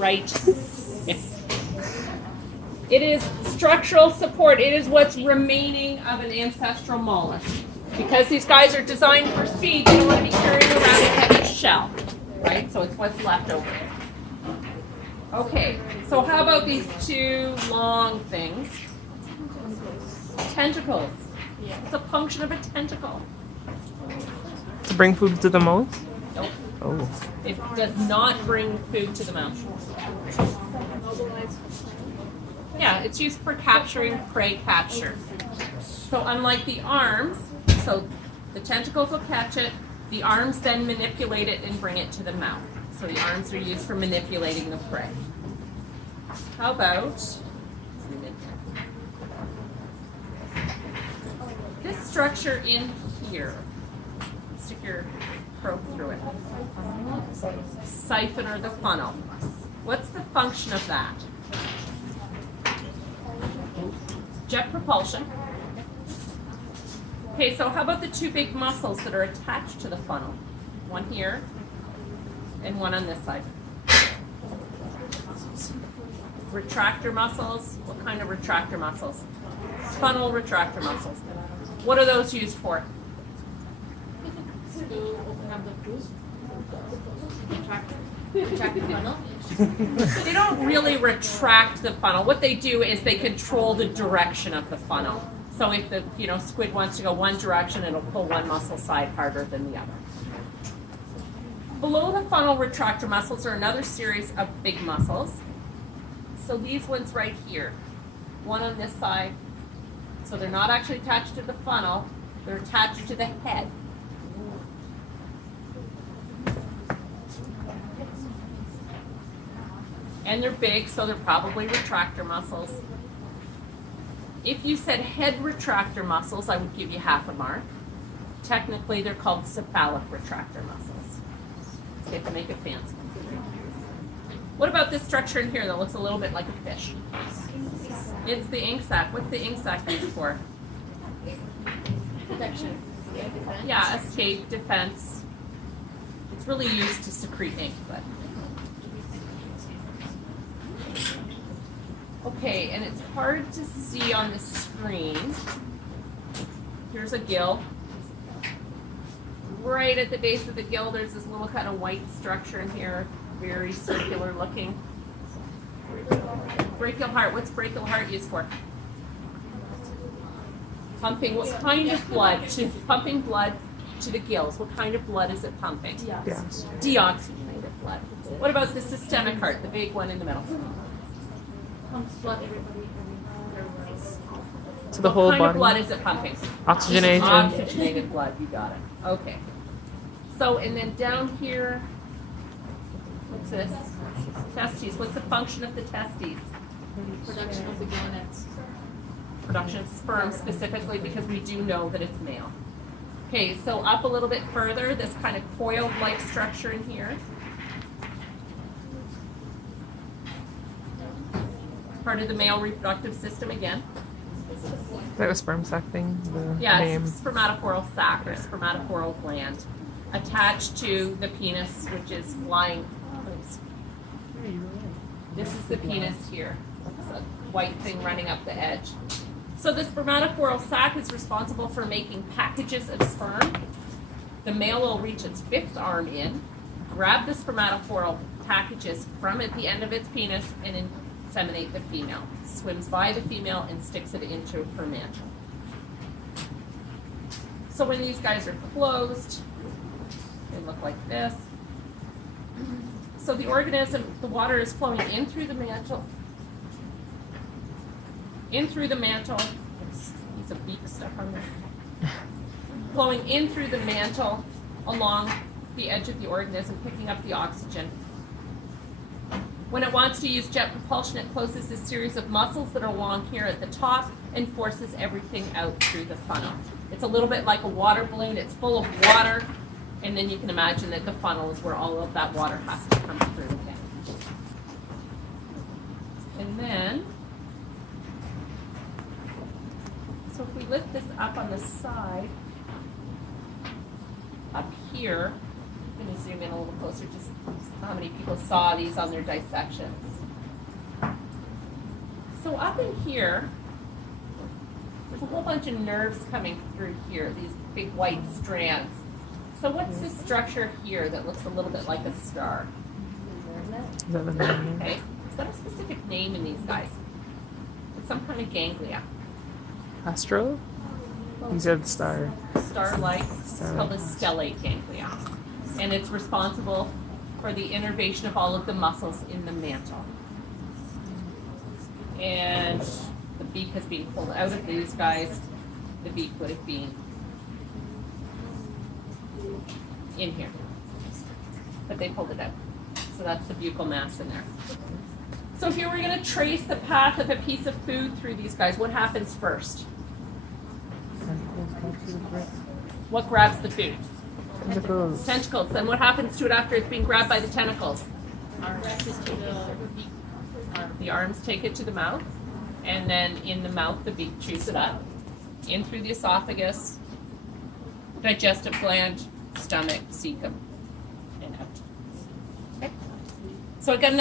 right? It is structural support. It is what's remaining of an ancestral mollusk. Because these guys are designed for speed, they don't want to be carrying around a heavy shell, right? So it's what's left over. Okay, so how about these two long things? Tentacles. What's the function of a tentacle? To bring food to the mouth? Nope. Oh. It does not bring food to the mouth. Yeah, it's used for capturing prey capture. So unlike the arms, so the tentacles will catch it, the arms then manipulate it and bring it to the mouth. So the arms are used for manipulating the prey. How about this structure in here? Stick your probe through it. Siphon or the funnel. What's the function of that? Jet propulsion. Okay, so how about the two big muscles that are attached to the funnel? One here and one on this side. Retractor muscles. What kind of retractor muscles? Funnel retractor muscles. What are those used for? To open up the food. Retract the funnel. They don't really retract the funnel. What they do is they control the direction of the funnel. So if the squid wants to go one direction, it'll pull one muscle side harder than the other. Below the funnel retractor muscles are another series of big muscles. So these ones right here, one on this side. So they're not actually attached to the funnel, they're attached to the head. And they're big, so they're probably retractor muscles. If you said head retractor muscles, I would give you half a mark. Technically, they're called cephalic retractor muscles. So you have to make it fancy. What about this structure in here that looks a little bit like a fish? It's the ink sac. What's the ink sac used for? Protection. Yeah, escape, defense. It's really used to secrete ink, but. Okay, and it's hard to see on the screen. Here's a gill. Right at the base of the gill, there's this little kind of white structure in here, very circular looking. Brachial heart, what's brachial heart used for? Pumping, what kind of blood? Pumping blood to the gills. What kind of blood is it pumping? Yes. Deoxygenated blood. What about the systemic heart, the big one in the middle? Pumps blood everybody. To the whole What kind body. of blood is it pumping? Oxygenation. Oxygenated blood, you got it. Okay. So, and then down here, what's this? Testes. What's the function of the testes? Production of the gametes. Production of sperm specifically, because we do know that it's male. Okay, so up a little bit further, this kind of coiled-like structure in here. Part of the male reproductive system again. That was sperm sac thing. The Yeah, name. it's spermatophoral sac or spermatophoral gland attached to the penis, which is lying. Oops. This is the penis here. It's a white thing running up the edge. So the spermatophoral sac is responsible for making packages of sperm. The male will reach its fifth arm in, grab the spermatophoral packages from at the end of its penis, and inseminate the female. Swims by the female and sticks it into her mantle. So when these guys are closed, they look like this. So the organism, the water is flowing in through the mantle. In through the mantle. Piece of beak stuff on there. Flowing in through the mantle along the edge of the organism, picking up the oxygen. When it wants to use jet propulsion, it closes this series of muscles that are along here at the top and forces everything out through the funnel. It's a little bit like a water balloon. It's full of water, and then you can imagine that the funnel is where all of that water has to come through again. And then, so if we lift this up on the side, up here, you can zoom in a little closer, just how many people saw these on their dissections. So up in here, there's a whole bunch of nerves coming through here, these big white strands. So what's this structure here that looks a little bit like a star? Is that the name? Okay, it's got a specific name in these guys. It's some kind of ganglia. Astro? You said star. Star-like. It's called a stellate ganglia. And it's responsible for the innervation of all of the muscles in the mantle. And the beak has been pulled out of these guys. The beak would have been in here. But they pulled it out. So that's the buccal mass in there. So if you were going to trace the path of a piece of food through these guys, what happens first? What grabs the food? Tentacles. Tentacles. Then what happens to it after it's been grabbed by the tentacles? The arms take it to the mouth, and then in the mouth the beak chews it up, in through the esophagus, digestive gland, stomach, cecum, and out. Okay. So I got another